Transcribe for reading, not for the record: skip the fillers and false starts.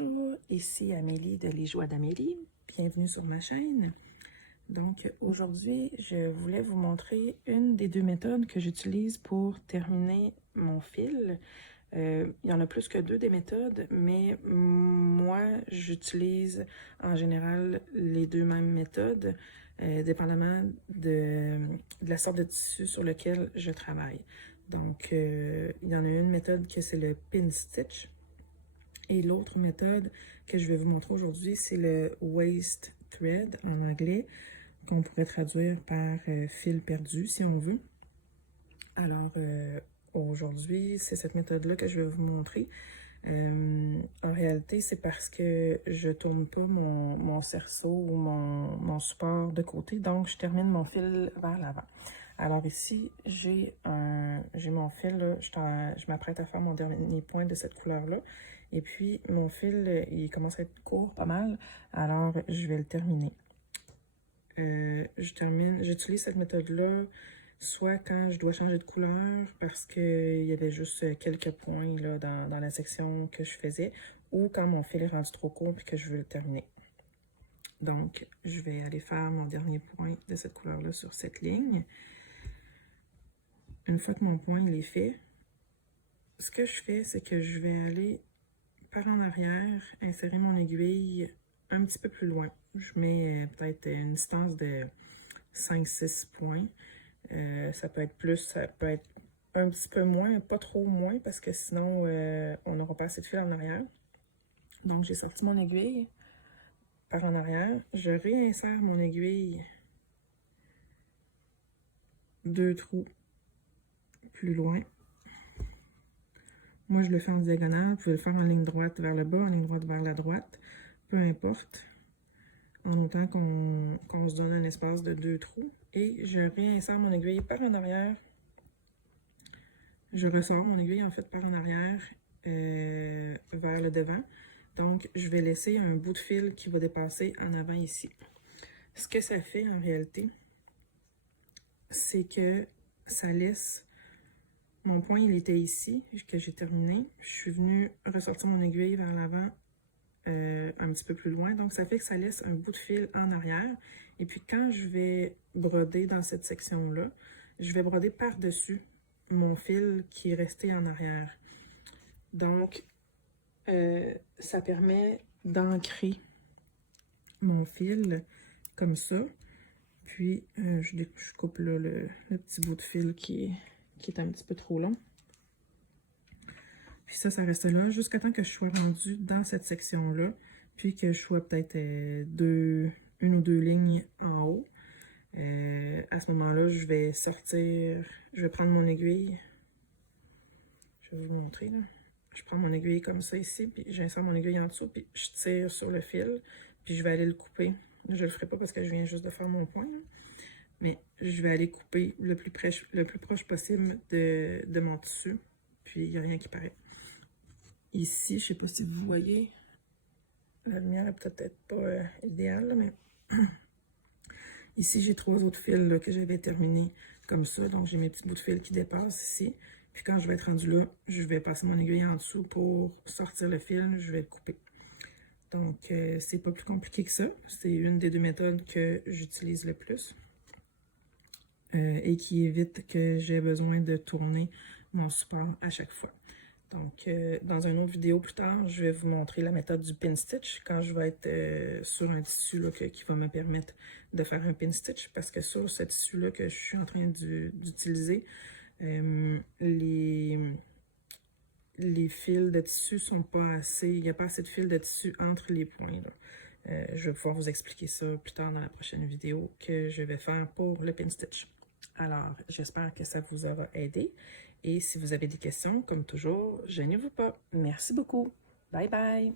Bonjour, ici Amélie de Les Joies d'Amélie. Bienvenue sur ma chaîne. Donc aujourd'hui, je voulais vous montrer une des deux méthodes que j'utilise pour terminer mon fil. Il y en a plus que deux des méthodes, mais moi, j'utilise en général les deux mêmes méthodes, dépendamment de la sorte de tissu sur lequel je travaille. Donc, il y en a une méthode que c'est le pin stitch. Et l'autre méthode que je vais vous montrer aujourd'hui, c'est le waist thread en anglais, qu'on pourrait traduire par fil perdu si on veut. Alors, aujourd'hui, c'est cette méthode-là que je vais vous montrer. En réalité, c'est parce que je tourne pas mon cerceau ou mon support de côté, donc je termine mon fil vers l'avant. Alors ici, j'ai mon fil, là, je m'apprête à faire mon dernier point de cette couleur-là. Et puis, mon fil, il commence à être court pas mal, alors je vais le terminer. J'utilise cette méthode-là soit quand je dois changer de couleur parce qu'il y avait juste quelques points là, dans la section que je faisais, ou quand mon fil est rendu trop court et que je veux le terminer. Donc, je vais aller faire mon dernier point de cette couleur-là sur cette ligne. Une fois que mon point il est fait, ce que je fais, c'est que je vais aller par en arrière, insérer mon aiguille un petit peu plus loin. Je mets peut-être une distance de 5-6 points. Ça peut être plus, ça peut être un petit peu moins, pas trop moins, parce que sinon, on n'aura pas assez de fil en arrière. Donc, j'ai sorti mon aiguille par en arrière. Je réinsère mon aiguille 2 trous plus loin. Moi, je le fais en diagonale. Vous pouvez le faire en ligne droite vers le bas, en ligne droite vers la droite. Peu importe. En autant qu'on se donne un espace de 2 trous. Et je réinsère mon aiguille par en arrière. Je ressors mon aiguille en fait par en arrière vers le devant. Donc, je vais laisser un bout de fil qui va dépasser en avant ici. Ce que ça fait en réalité, c'est que ça laisse... Mon point, il était ici, que j'ai terminé. Je suis venue ressortir mon aiguille vers l'avant un petit peu plus loin. Donc, ça fait que ça laisse un bout de fil en arrière. Et puis, quand je vais broder dans cette section-là, je vais broder par-dessus mon fil qui est resté en arrière. Donc, ça permet d'ancrer mon fil comme ça. Puis, je coupe là, le petit bout de fil qui est un petit peu trop long. Puis ça reste là jusqu'à temps que je sois rendue dans cette section-là. Puis que je sois peut-être une ou deux lignes en haut. À ce moment-là, je vais sortir, je vais prendre mon aiguille. Je vais vous montrer là. Je prends mon aiguille comme ça ici, puis j'insère mon aiguille en dessous, puis je tire sur le fil, puis je vais aller le couper. Je le ferai pas parce que je viens juste de faire mon point, là. Mais je vais aller couper le plus proche possible de mon tissu, puis il n'y a rien qui paraît. Ici, je sais pas si vous voyez, la lumière est peut-être pas idéale, là, mais ici, j'ai 3 autres fils là, que j'avais terminés comme ça, donc j'ai mes petits bouts de fil qui dépassent ici. Puis quand je vais être rendu là, je vais passer mon aiguille en dessous pour sortir le fil, je vais le couper. Donc, c'est pas plus compliqué que ça. C'est une des deux méthodes que j'utilise le plus et qui évite que j'ai besoin de tourner mon support à chaque fois. Donc, dans une autre vidéo plus tard, je vais vous montrer la méthode du pin stitch quand je vais être sur un tissu là, qui va me permettre de faire un pin stitch. Parce que sur ce tissu-là que je suis en train d'utiliser, les fils de tissu sont pas assez, il n'y a pas assez de fils de tissu entre les points. Je vais pouvoir vous expliquer ça plus tard dans la prochaine vidéo que je vais faire pour le pin stitch. Alors, j'espère que ça vous aura aidé. Et si vous avez des questions, comme toujours, gênez-vous pas. Merci beaucoup. Bye bye!